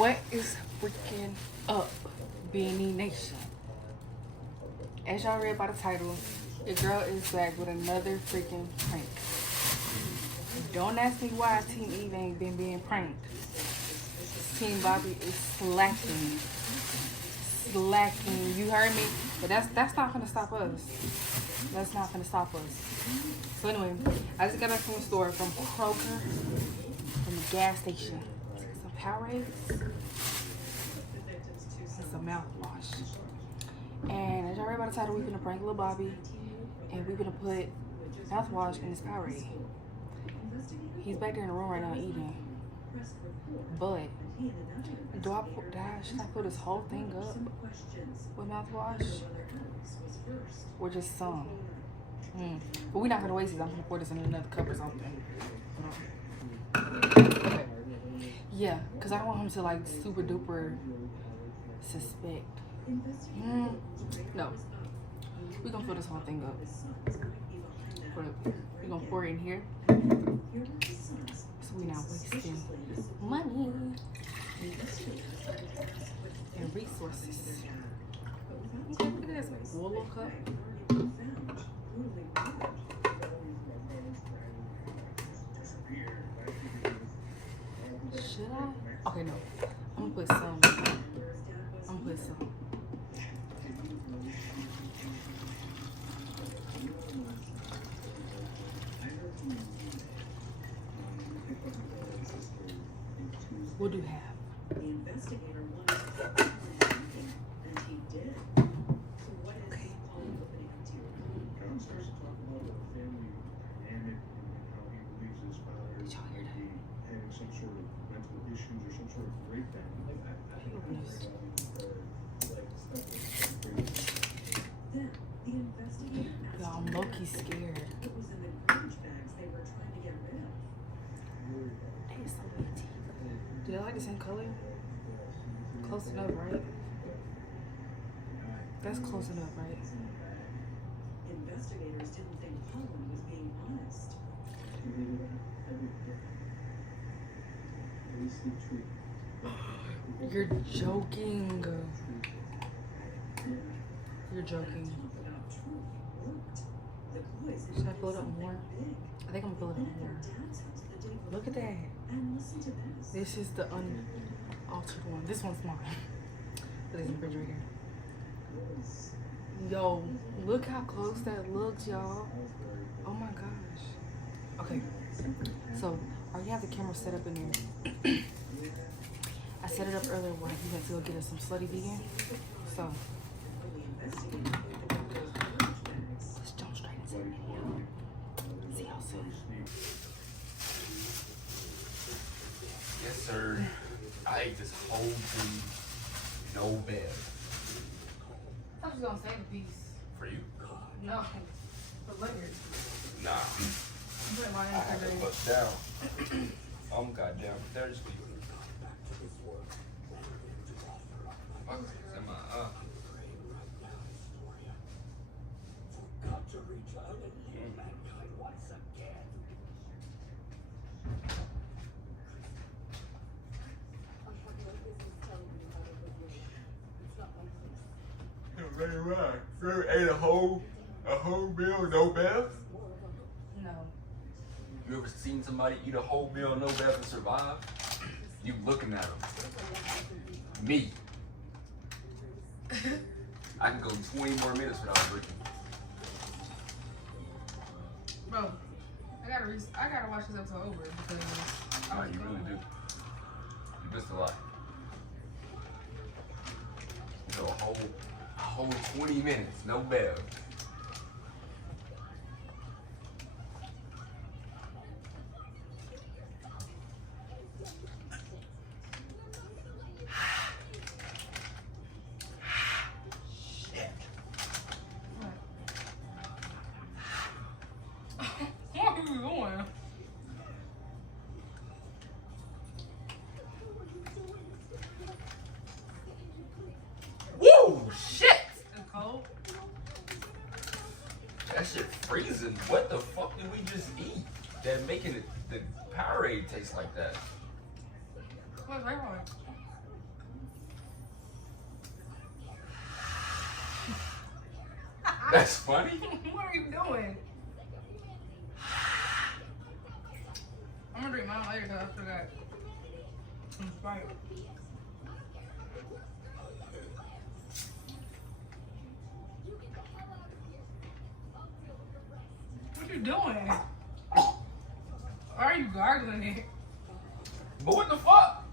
What is freaking up, Beanie Nation? As y'all read by the title, your girl is back with another freaking prank. Don't ask me why Team Eve ain't been being pranked. Team Bobby is slacking. Slacking. You heard me? But that's not gonna stop us. That's not gonna stop us. So anyway, I just got back from the store, from Kroger, from the gas station. Some Powerades and some mouthwash. And as y'all read by the title, we're gonna prank little Bobby, and we're gonna put mouthwash in his Powerade. He's back there in the room right now eating. But should I put this whole thing up with mouthwash? Or just some? But we're not gonna waste it. I'm gonna pour this in another cup or something. Okay. Yeah, because I don't want him to like super duper suspect. No. We're gonna fill this whole thing up. We're gonna pour it in here. So we're not wasting money and resources. Okay, look at this Wolo cup. Should I? Okay, no. I'm gonna put some. I'm gonna put some. We'll do half. The investigator wanted to get something, and he did. So what is all of the activity? Starts to talk about the family dynamic and how he believes his father is having some sort of mental issues or some sort of breakdown. Then the investigator asked him, I'm low-key scared. It was in the garbage bags they were trying to get rid of. They so pretty. Do they like the same color? Close enough, right? That's close enough, right? Investigators didn't think Cullen was being honest. You're joking. You're joking. Should I fill it up more? I think I'm gonna fill it up more. Look at that. This is the unaltered one. This one's mine. Put this in the refrigerator. Yo, look how close that looks, y'all. Oh my gosh. Okay. So, I already have the camera set up in there. I set it up earlier when he went to go get us some slutty vegan. So, let's jump straight into the video. See y'all soon. Yes, sir. I ate this whole thing, no bed. I thought you was gonna save a piece. For you? No, for later. Nah. I'm putting mine in I have the to refrigerator. put down. I'm goddamn thirsty. Fuck, am I up? Very right. You ever ate a whole meal, no bath? No. You ever seen somebody eat a whole meal, no bath, and survive? You looking at them. Me. I can go 20 more minutes without drinking. Bro, I gotta watch this episode over because Nah, you really do. You missed a lot. So a whole 20 minutes, no bath. That shit freezing. What the fuck did we just eat? That making the Powerade taste like that. What's right on? That's funny. What are you doing? I'm gonna drink mine later because I forgot some Sprite. What you doing? Why are you gargling it? But what the fuck?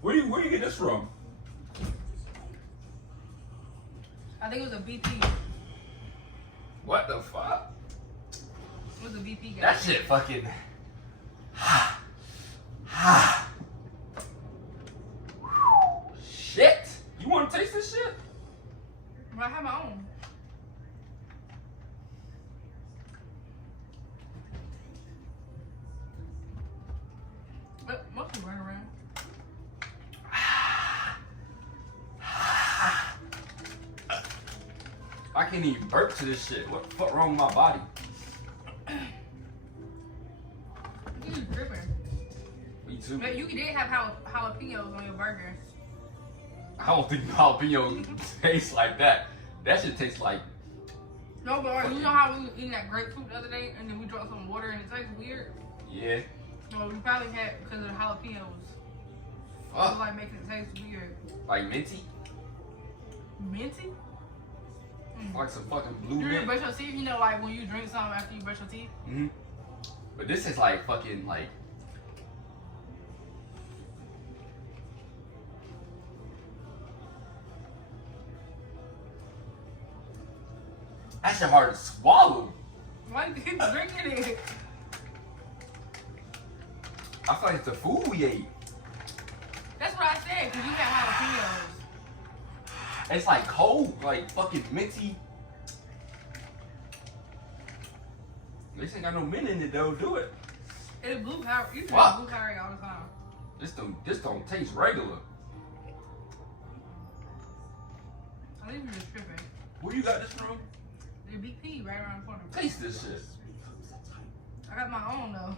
Where you get this from? I think it was a BP. What the fuck? It was a BP guy. That shit fucking. Shit! You want to taste this shit? But I have my own. But mostly run around. I can't even burp to this shit. What the fuck wrong with my body? You tripping. Me too. But you did have jalapenos on your burger. I don't think jalapeno tastes like that. That shit tastes like. No, but you know how we were eating that grapefruit the other day and then we drank some water and it tastes weird? Yeah. Well, we probably had because of the jalapenos. It was like making it taste weird. Like minty? Minty? Like some fucking blue You mint. brush your teeth, you know, like when you drink something after you brush your teeth? Mm-hmm. But this is like fucking like. That shit hard to swallow. Why you keep drinking it? I feel like it's the food we ate. That's what I said, because you had jalapenos. It's like cold, like fucking minty. This ain't got no mint in it though, do it. It's blue power. You drink Fuck. blue power all the time. This don't taste regular. I think you're just tripping. Where you got this from? The BP right around the corner. Taste this shit. I got my own though.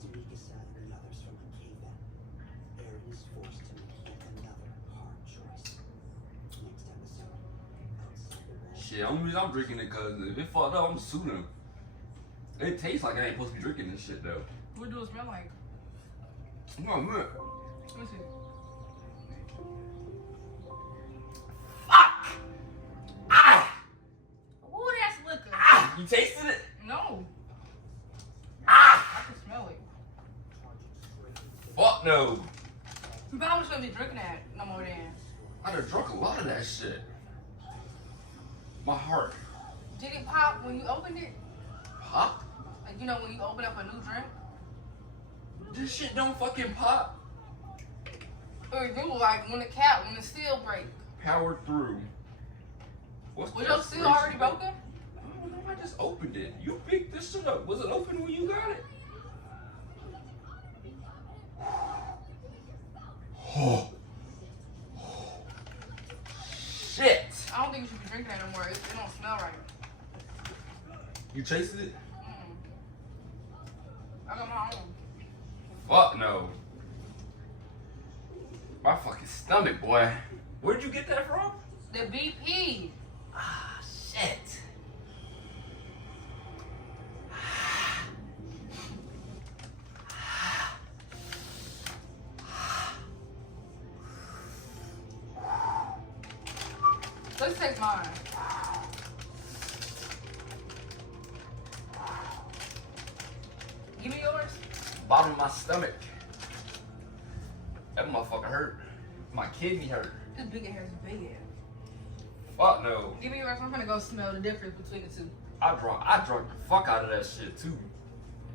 To protect Amika and others from a cave-in, Aaron is forced to make yet another hard choice. Next episode, outside the walls. Shit, only reason I'm drinking it cause if it fucked up, I'm suing him. It tastes like I ain't supposed to be drinking this shit though. What do it smell like? Oh man. Let me see. Fuck! Ah! Ooh, that's liquor. Ah! You tasted it? No, Ah! I can smell it. Fuck no. You probably shouldn't be drinking that no more then. I done drunk a lot of that shit. My heart. Did it pop when you opened it? Pop? Like, you know, when you open up a new drink? This shit don't fucking pop. Or it do, like when the seal break. Powered through. What's Was the your seal already expiration broken? date? I don't know, I just opened it. You picked this shit up. Was it open when you got it? Oh. Shit. I don't think you should be drinking that no more. It don't smell right. You tasted it? I got my own. Fuck no. My fucking stomach, boy. Where'd you get that from? The BP. Ah, shit. Let's take mine. Give me yours. Bottom of my stomach. That motherfucker hurt. My kidney hurt. This big hair is big. Fuck no. Give me yours. I'm gonna go smell the difference between the two. I drunk the fuck out of that shit too.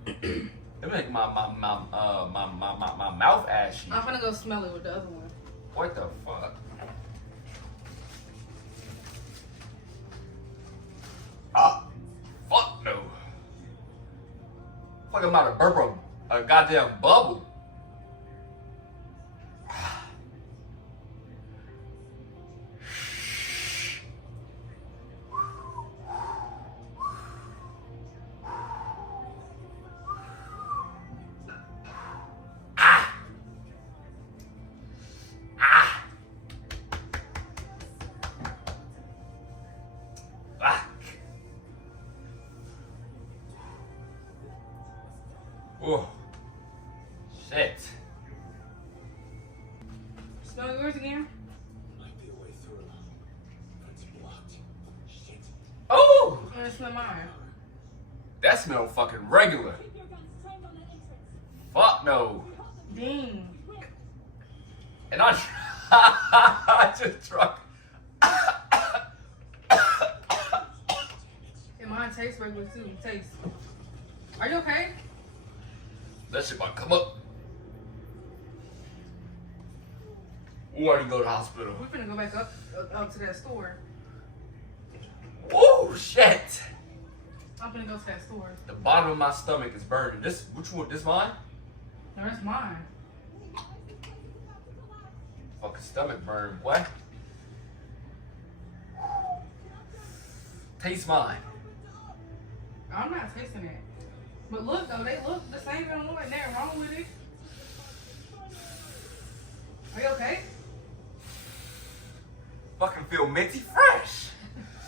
It make my mouth ashy. I'm gonna go smell it with the other one. What the fuck? Ah, fuck no. Fuck, I'm about to burp a goddamn bubble. Oh. Shit. Smell yours again? Might be a way through. But it's blocked. Shit. Oh! I'm gonna smell mine. That smell fucking regular. Fuck no. Dang. And I just drunk. And mine tastes regular too. Taste. Are you okay? That shit might come up. We already go to the hospital. We're finna go back up to that store. Oh shit! I'm finna go to that store. The bottom of my stomach is burning. This, which one? This mine? No, that's mine. Fucking stomach burn. What? Taste mine. I'm not tasting it. But look though, they look the same. I don't look like nothing wrong with it. Are you okay? Fucking feel minty fresh.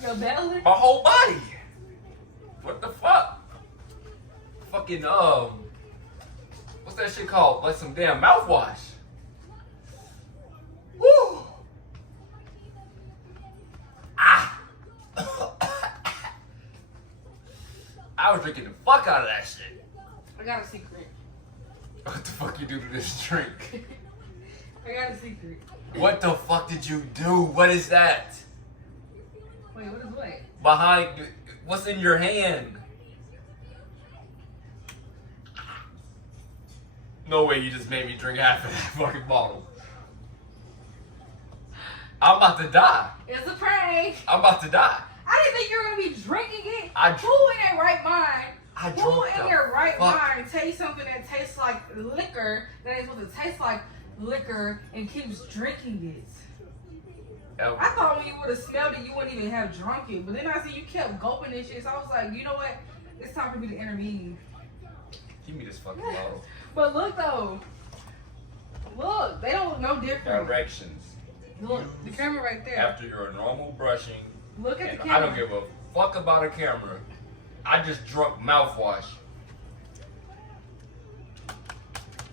Your belly? My whole body. What the fuck? Fucking what's that shit called? Like some damn mouthwash. Woo. Ah. I was drinking the fuck out of that shit. I got a secret. What the fuck you do to this drink? I got a secret. What the fuck did you do? What is that? Wait, what is what? Behind, what's in your hand? No way you just made me drink half of that fucking bottle. I'm about to die. It's a prank. I'm about to die. I didn't think you were gonna be drinking it. I Who in their right mind? I Who drunk in the their right fuck- mind taste something that tastes like liquor, that is supposed to taste like liquor, and keeps drinking it? Oh, I thought when you would have smelled it, you wouldn't even have drunk it. But then I see you kept gulping this shit, so I was like, you know what? It's time for me to intervene. give me this fucking bottle. But look though, look, they don't look no different. Directions. Look, the camera right there. After your normal brushing, Look at and the camera. I don't give a fuck about a camera. I just drunk mouthwash.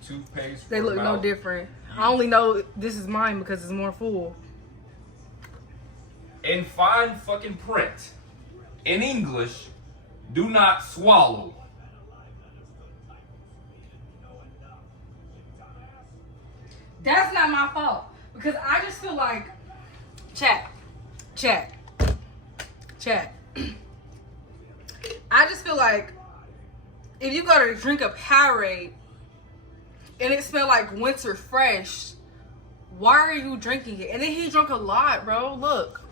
Toothpaste. They for look no mouth. different. I only know this is mine because it's more full. In fine fucking print, in English, do not swallow. That's not my fault because I just feel like, chat. I just feel like if you go to drink a Powerade and it smell like winter fresh, why are you drinking it? And then he drunk a lot, bro. Look,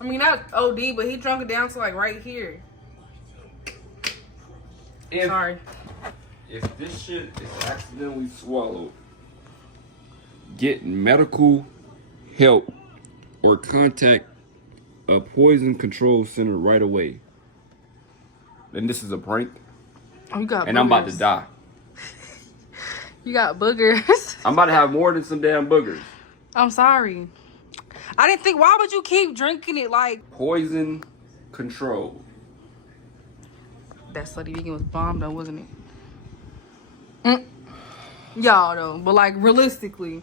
I mean not OD, but he drunk it down to like right here. Sorry. If this shit is accidentally swallowed, get medical help or contact a poison control center right away. And this is a prank. Oh, you got. And boogers. I'm about to die. You got boogers. I'm about to have more than some damn boogers. I'm sorry. I didn't think. Why would you keep drinking it? Like Poison control. that slutty vegan was bomb though, wasn't it? Y'all though, but like realistically,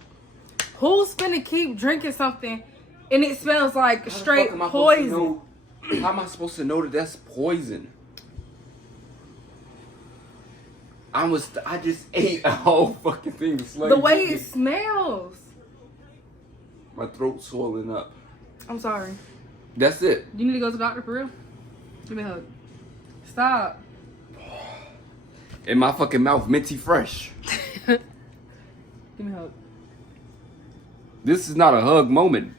who's finna keep drinking something and it smells like straight poison? How am I supposed to know that that's poison? I just ate a whole fucking thing of slutty The way vegan. it smells. My throat's swollen up. I'm sorry. That's it. You need to go to the doctor for real? Give me a hug. Stop. In my fucking mouth, minty fresh. Give me a hug. This is not a hug moment.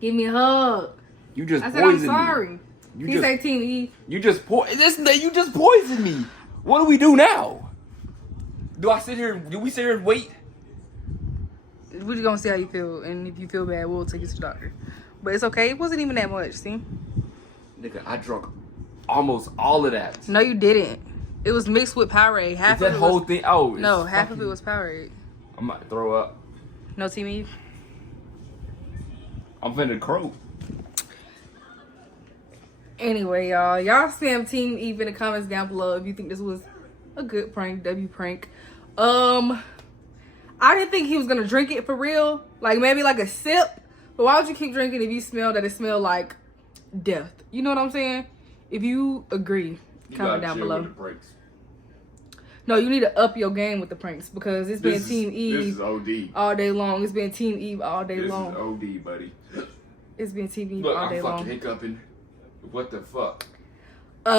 Give me a hug. You just I said poisoned I'm sorry. me. You He just, say Team E. you just you just poisoned me. What do we do now? Do we sit here and wait? We're just gonna see how you feel, and if you feel bad, we'll take you to the doctor. But it's okay. It wasn't even that much. See? Nigga, I drunk almost all of that. No, you didn't. It was mixed with Powerade. Half Is that of it whole was, thing? Oh, no, it's half of fucking- it was Powerade. I'm about to throw up. No, Team Eve. I'm finna croak. Anyway, y'all spam Team Eve in the comments down below if you think this was A good prank, W prank. I didn't think he was gonna drink it for real. Like maybe like a sip. But why would you keep drinking if you smell that it smelled like death? You know what I'm saying? If you agree, comment down below. With the pranks. No, you need to up your game with the pranks because it's been Team Eve. This is OD. All day long. It's been Team Eve all day long. This is OD, buddy. It's been Team Eve Look, all day I'm long. fucking hiccuping. What the fuck? We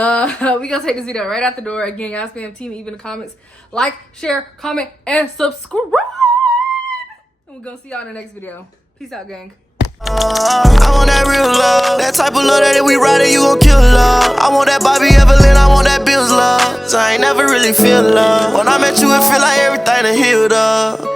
gonna take this video right out the door. Again, y'all spam Team Eve in the comments. Like, share, comment, and subscribe. And we're gonna see y'all in the next video. Peace out, gang. I want that real love. That type of love that if we ride it, you gon' kill love. I want that Bobby Evelyn, I want that Bills love. So I ain't never really feel love. When I met you, it feel like everything done healed up.